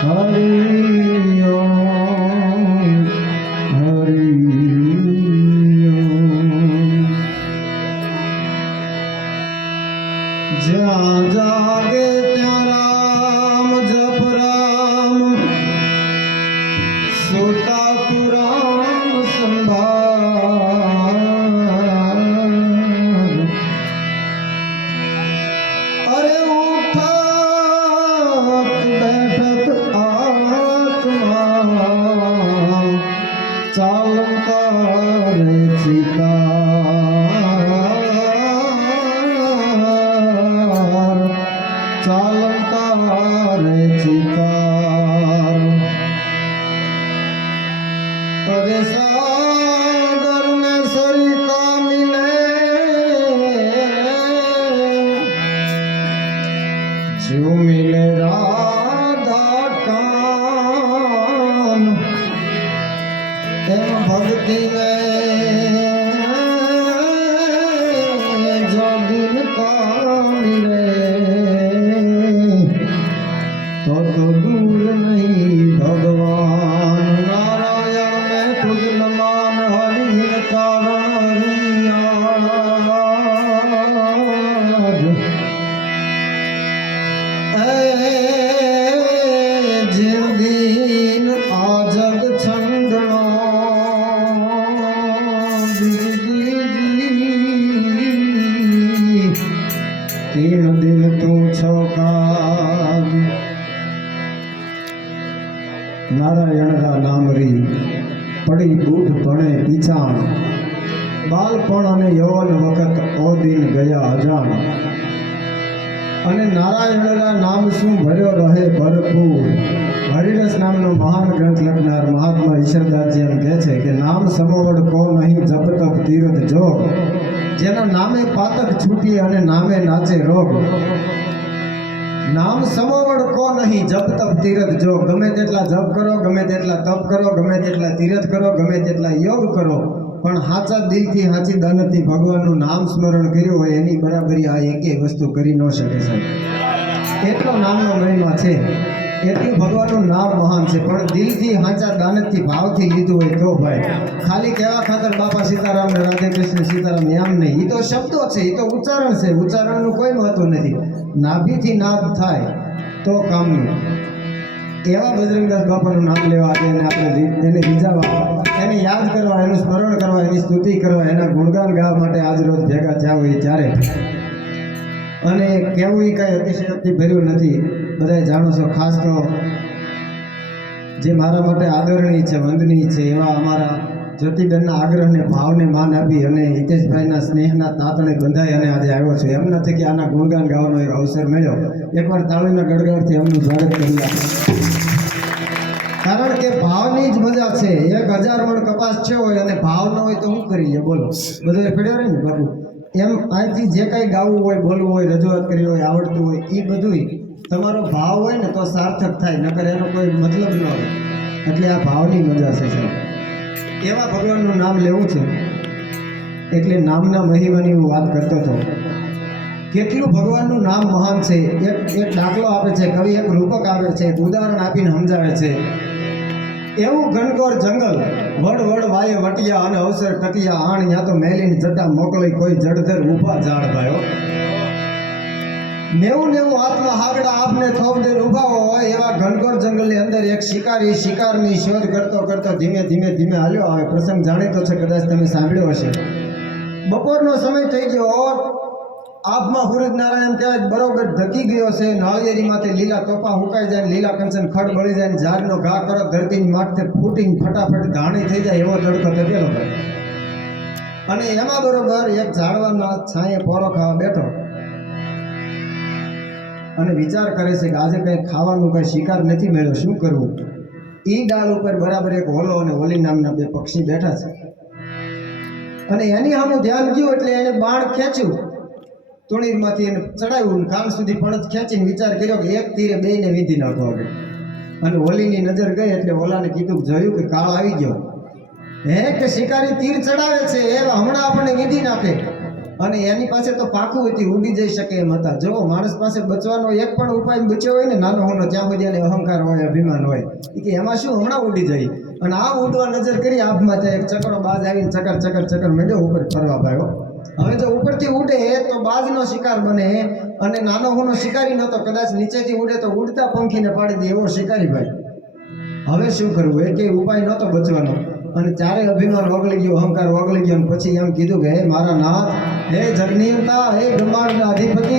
હરિ ઓમ હરિ ઓમ। જ્યાં જાગે ત્યાં રામ જપ રામ, સોતા તું રામ સંભાળ। અરે ઉઠક બેઠક આત્મા, ચાલતા રે ચિકાર, ચાલતા રે ચિકાર। અરે સાગર ને સરિતા મિલે, જો મિલે રાધા કાન, એમ ભક્તિ में जो दिन काणी रे, तो दूर नहीं भगवान। नारायण में तुझ नमान, हरि कारण हरियाज। जिन दीन आ जग छंदनो, तीन दिन तू छोका। नारायण रा नाम री पड़ी बूढ़ पणे पीछाण, बालपण अने यौवन वखत ओ दिन गया अजाण। अने नारायण रा नाम शू भर्यो रहे भरपूर। हरिरस नामनो महान ग्रंथ लखनार महात्मा ईश्वरदास जी एम कहे छे के नाम समोवड़ को नहीं जप तप तीरथ जोग, जेना नामे पातक छूटी अने नामे नाचे रोग। नाम समोवड़ को नहीं जप तप तीरथ जोग, गमे तेटला जप करो, गमे तेटला तप करो, गमे तेटला तीरथ करो, गमे तेटला योग करो, पण हाचा दिलथी हाची दानथी भगवानનું નામ સ્મરણ કર્યું હોય એની બરાબરી આ એકેય વસ્તુ કરી ન શકે સાહેબ। એટલો નામનો મહિમા છે, એટલું ભગવાનનું નામ મહાન છે, પણ દિલથી હાચા દાનતથી ભાવથી લીધું હોય તો ભાઈ, ખાલી કહેવા ખાતર બાપા સીતારામ ને રાધે કૃષ્ણ સીતારામ એમ નહીં। એ તો શબ્દો છે, એ તો ઉચ્ચારણ છે, ઉચ્ચારણનું કોઈ મહત્વ નથી। નાભીથી નાદ થાય તો કામનું। એવા બજરંગદાસ બાપાનું નામ લેવા આજે આપણે એને રીઝાવા, એને યાદ કરવા, એનું સ્મરણ કરવા, એની સ્તુતિ કરવા, એના ગુણગાન ગાવા માટે આજ રોજ ભેગા થયા હોય ત્યારે। અને કેવું એ કાંઈ અતિશયોક્તિ ભર્યું નથી, બધાય જાણો છો। ખાસ તો જે મારા માટે આદરણીય છે, વંદનીય છે એવા અમારા જ્યોતિબેનના આગ્રહને ભાવને માન આપી અને હિતેશભાઈના સ્નેહના તાતણે બંધાઈ અને આજે આવ્યો છું। એમ નથી કે આના ગુણગાન ગાવાનો એક અવસર મળ્યો, એકવાર તાળીના ગડગડાટથી એમનું સ્વાગત કરી આપો। કારણ કે ભાવની જ મજા છે। 1000 મણ કપાસ છે હોય અને ભાવ ન હોય તો શું કરીએ બોલો, બધો પડ્યો રહે ને બાપુ। એમ અહીંથી જે કાંઈ ગાવું હોય, બોલવું હોય, રજૂઆત કરવી હોય, આવડતું હોય, એ બધું તમારો ભાવ હોય ને તો સાર્થક થાય, નકર એનો કોઈ મતલબ ન હોય। એટલે આ ભાવની મજા છે સાહેબ। એવા ભગવાનનું નામ લેવું છે એટલે નામના મહિમાની હું વાત કરતો હતો। કેટલું ભગવાનનું નામ મહાન છે। એક દાખલો આપે છે કવિ, એક રૂપક આપે છે, એક ઉદાહરણ આપીને સમજાવે છે। એવું ઘનઘોર જંગલ, વડ વડ વાય વટિયા અને અવસર ટટિયા આણ, યા તો મેલીની જટા મોકલી કોઈ જડધર ઊભા ઝાડ ભાયો। 90 હાથમાં હાગડા આપને થોબદેર ઊભા હોય એવા ઘનઘોર જંગલની અંદર એક શિકારી શિકારની શોધ કરતો કરતો ધીમે ધીમે ધીમે હાલ્યો આવે। પ્રસંગ જાણીતો છે, કદાચ તમે સાંભળ્યો હશે। બપોરનો સમય થઈ ગયો, આબમાં સૂરજનારાયણ ત્યાં બરોબર ધકી ગયો છે। નાળિયેરીમાંથી લીલા તોપા હુકાઈ જાય, લીલા કંચન ખડ બળી જાય, ઝાડનો ઘા કરો ધરતીની માથે ફૂટીને ફટાફટ ધાણી થઈ જાય એવો તડકો તપેલો ભાઈ। અને એમાં બરોબર એક ઝાડવાના છાંયે પોરો ખાવા બેઠો અને વિચાર કરે છે કે આજે કંઈ ખાવાનું કંઈ શિકાર નથી મળ્યો, શું કરવું। એ ડાળ ઉપર બરાબર એક હોલો અને હોલી નામના બે પક્ષી બેઠા છે અને એની સામે ધ્યાન ગયું એટલે એને બાણ ખેંચ્યું, તોણીરમાંથી એને ચડાવ્યું, કાન સુધી પણત ખેંચીને વિચાર કર્યો કે એક તીરે બેયને વીંધી નાખો હવે। અને હોલીની નજર ગઈ એટલે ઓલાને કીધું, જોયું કે કાળ આવી ગયો, હે કે શિકારી તીર ચડાવે છે એ હમણાં આપણને વીંધી નાખે। અને એની પાસે તો પાકું હતી, ઉડી જઈ શકે એમ હતા. જો માણસ પાસે બચવાનો એક પણ ઉપાય બચ્યો હોય ને નાનો હોનો, ત્યાં સુધી એને અહંકાર હોય, અભિમાન હોય, કે એમાં શું હમણાં ઉડી જાય. અને આ ઉડવા નજર કરી આભમાં ત્યાં એક ચકડો બાજ આવીને ચકર ચકર ચકર મેળ્યો ઉપર ફરવા પાયો. હવે જો ઉપરથી ઉડે તો બાજનો શિકાર બને, અને નાનો હોનો શિકારી નતો, કદાચ નીચેથી ઉડે તો ઉડતા પંખીને પાડી દે એવો શિકારી ભાઈ. હવે શું કરવું, એ કે ઉપાય નહોતો બચવાનો. અને ચારે અભિમાન ઓગળી ગયો, અહંકાર ઓગળી ગયો. અને પછી એમ કીધું કે હે મારા નાથ, હે જગનિયંતા, હે બ્રહ્માંડના અધિપતિ,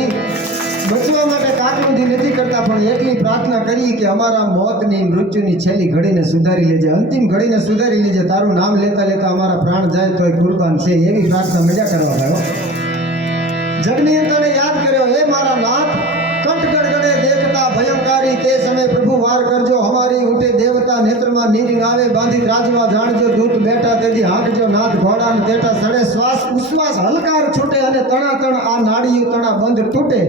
બચવા માટે કાકરુદી નથી કરતા, પણ એટલી પ્રાર્થના કરી કે અમારા મોતની મૃત્યુની છેલ્લી ઘડીને સુધારી લેજે, અંતિમ ઘડીને સુધારી લેજે. તારું નામ લેતા લેતા અમારા પ્રાણ જાય તોય કુરબાન છે, એવી પ્રાર્થના મજા કરવા આવ્યો. જગનિયંતાને યાદ કર્યો, હે મારા નાથ, કંઠ ગડગડે દેખતા ભયંકારી તે સમય પ્રભુ વાર કરજો. હમારી ઉઠે દેવતા નેત્રમાં નીરિંગ આવે, બાંધી રાજવા જાણજો દૂત બેઠા તેથી હાંકજો નાથ ઘોડા ને તેટા સડે શ્વાસ ઉશ્વાસ હલકાર છૂટે, અને તણા આ નાડીયું તણા બંધ તૂટે,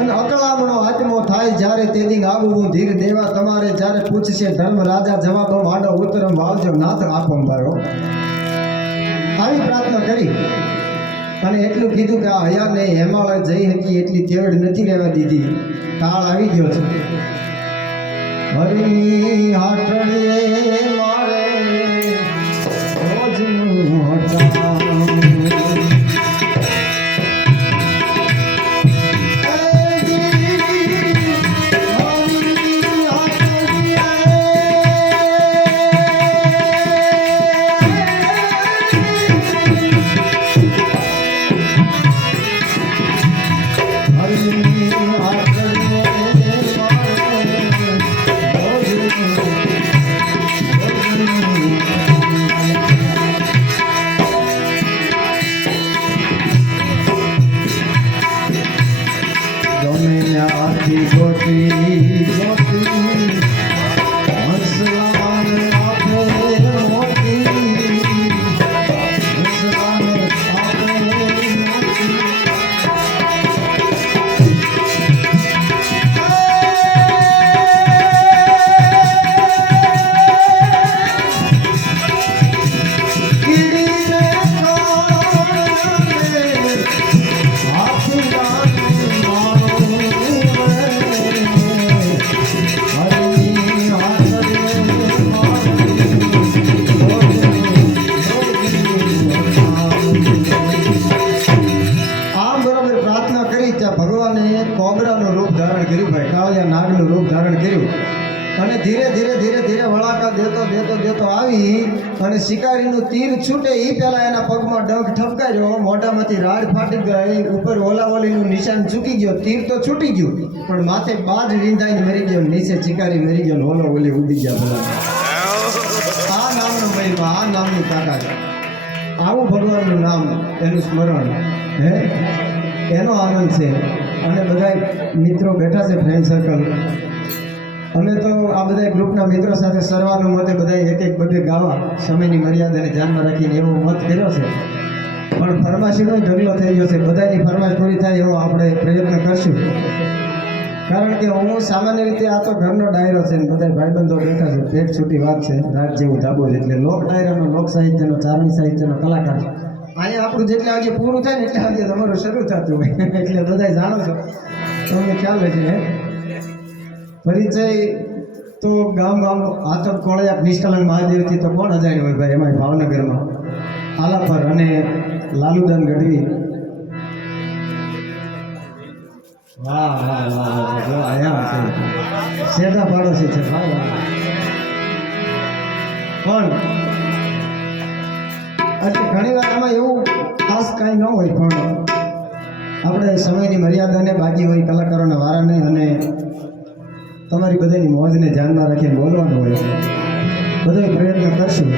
અને અકળામણો આત્મો થાય જ્યારે તેથી આવું ધીર દેવા તમારે જ્યારે પૂછશે ધર્મ રાજા જવાબો વાડો ઉત્તરમ વાવજો નાથ આપમ ભાયો. આવી પ્રાર્થના કરી અને એટલું કીધું કે આ હયાને હિમાલય જઈ હતી એટલી તેવડ નથી રહેવા દીધી. કાળ આવી ગયો છે. હરી હાટડીએ મારે રોજનું હટામ. અને ધીરે ધીરે ધીરે ધીરે વળાકા દેતો આવી અને શિકારીનું તીર છૂટે એ પહેલા એના પગમાં ડગ ઠપકાર્યો, મોઢામાંથી રાડ ફાટી ગઈ, ઉપર ઓલાઓલીનું નિશાન ચૂકી ગયો. તીર તો છૂટી ગયું પણ માથે બાજ વિંધાઈને મરી ગયો, નીચે શિકારી મરી ગયો, ઓલી ઉડી ગયા. ભલા આ નામનો મહિમા, આ નામની તાકાત, આવું ભગવાનનું નામ, એનું સ્મરણ, હે એનો આનંદ છે. અને બધા મિત્રો બેઠા છે, ફ્રેન્ડ સર્કલ. અમે તો આ બધા ગ્રુપના મિત્રો સાથે સર્વાનું મતે બધા એક બધે ગાવા, સમયની મર્યાદાને ધ્યાનમાં રાખીને એવો મત કર્યો છે. પણ ફરમાશીનો ઢગલો થઈ ગયો છે. બધાની ફરમાશ પૂરી થાય એવો આપણે પ્રયત્ન કરશું. કારણ કે હું સામાન્ય રીતે આ તો ઘરનો ડાયરો છે ને બધા ભાઈબંધો બેઠા છે, પેટ છૂટી વાત છે, રાત જેવું ધાબો છે, એટલે લોક ડાયરાનો, લોક સાહિત્યનો, ચારણી સાહિત્યનો કલાકાર છે. અહીંયા આપણું જેટલે આજે પૂરું થાય ને એટલે આજે તમારું શરૂ થતું હોય, એટલે બધા જાણો છો, તમને ખ્યાલ હશે. પરિચય તો ગામ આતપ કોળિયા નિષ્કલંક મહાદેવથી તો કોણ અજાણ્યું હોય ભાઈ, એમાં ભાવનગરમાં આલાપર અને લાલુદાન ગઢવી. વાહ વાહ વાહ, જો આયા છે શેઠા પાડોશી છે. વાહ વાહ. પણ એટલે ઘણી વાર આમાં એવું ખાસ કાંઈ ન હોય, પણ આપણે સમયની મર્યાદાને બાકી હોય, કલાકારોના વારાને, અને તમારી બધાની મોજને ધ્યાનમાં રાખીને બોલવાનું હોય, બધો પ્રયત્ન કરશું.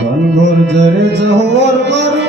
ઘનઘોર જરે જહોર મારું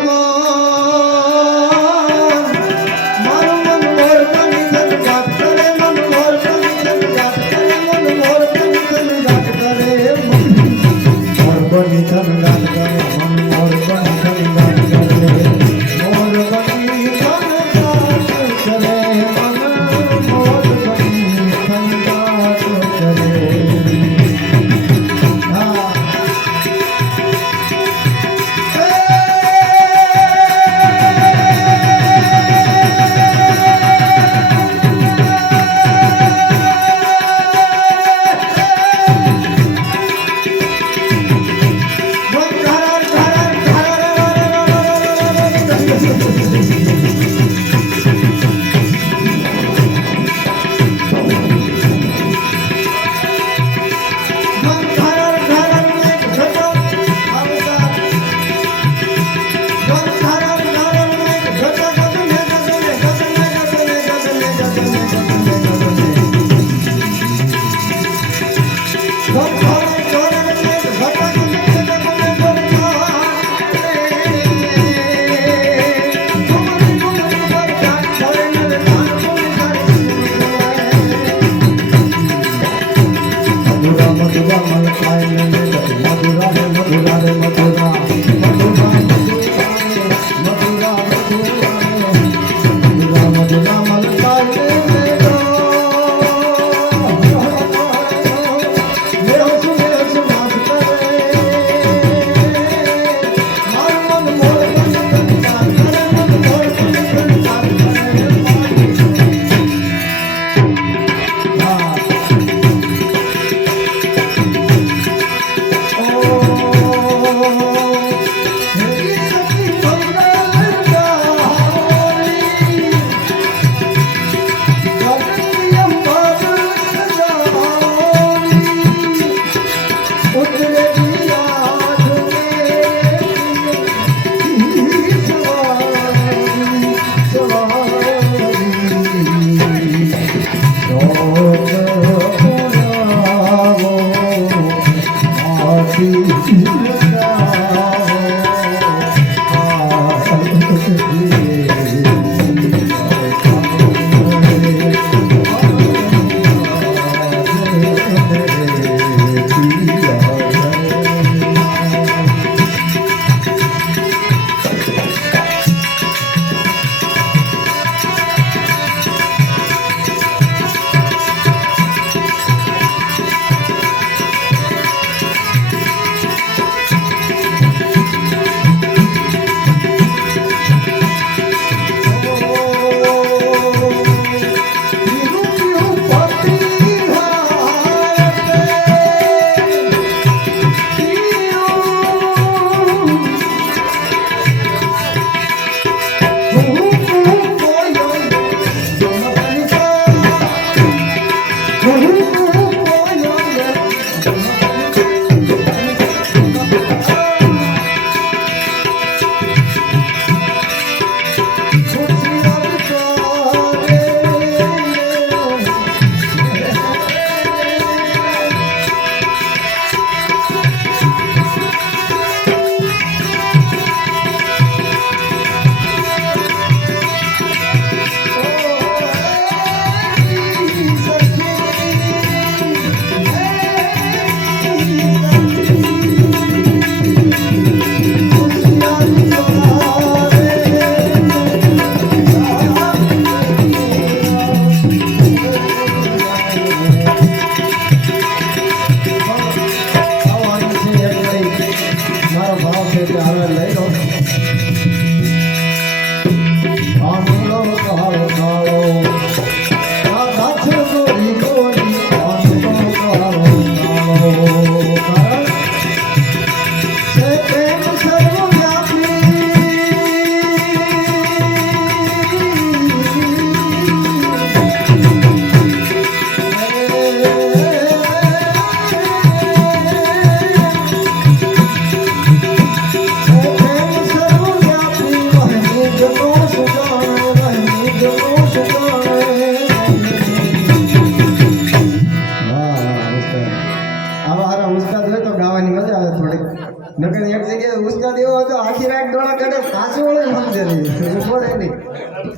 ડોળા કાઢે પાછું વળે સમજે નહીં પડે નહીં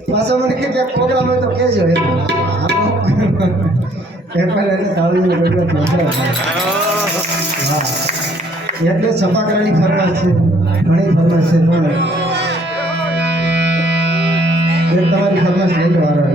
પાછો મને કે ક્યાંક પ્રોગ્રામ હોય તો કહેજો એમ પેપર એટલે તાળીનો બધો હા એટલે છપાકરાની ફરમાશ છે ઘણી ફરમાશ છે પણ એક તમારી ફરમાશ નહીં વારો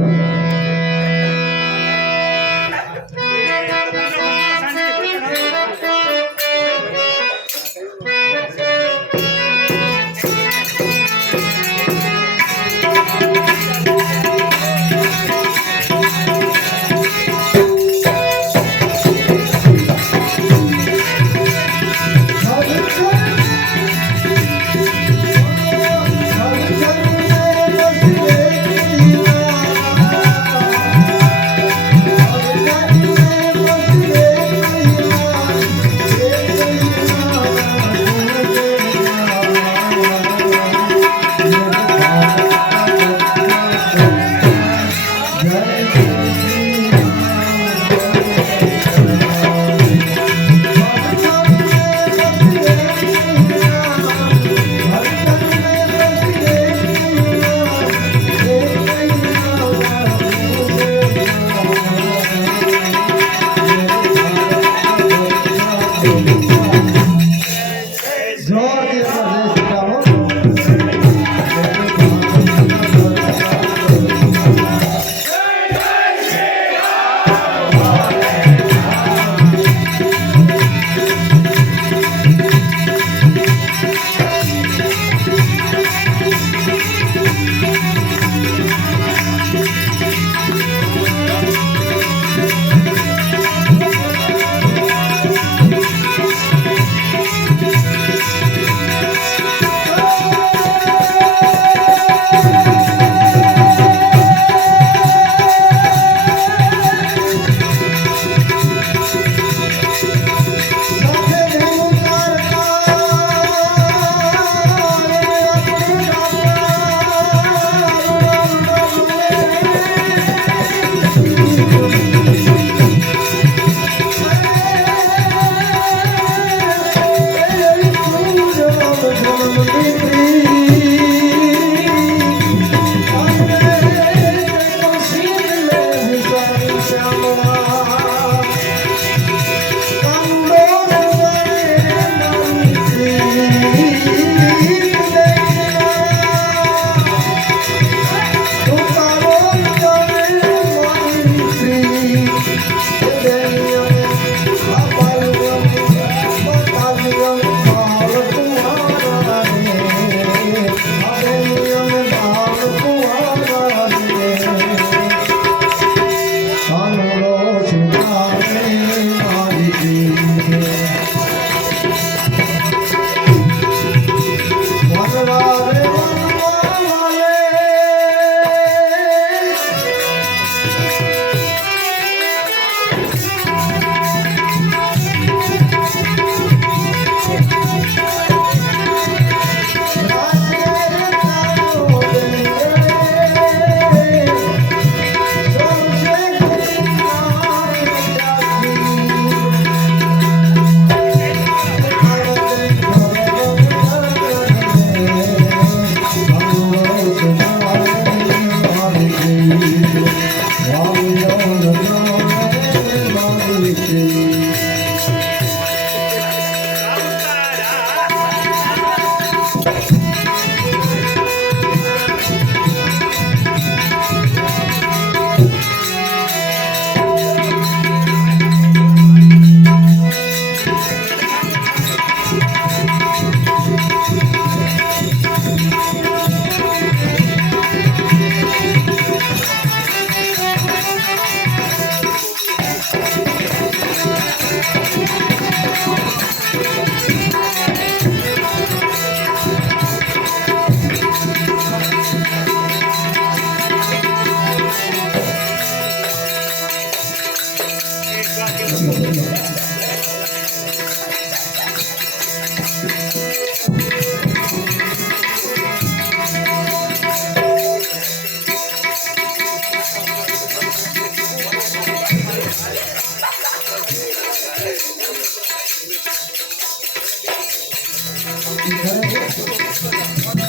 ખરેખર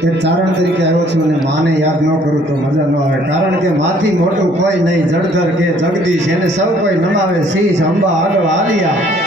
એક ચારણ તરીકે આવ્યો છું અને માને યાદ ન કરું તો મજા ન આવે, કારણ કે માથી મોટું કોઈ નહીં, જળધર કે જગદીશ એને સૌ કોઈ નમાવે શીશ, અંબા આગળ આલિયા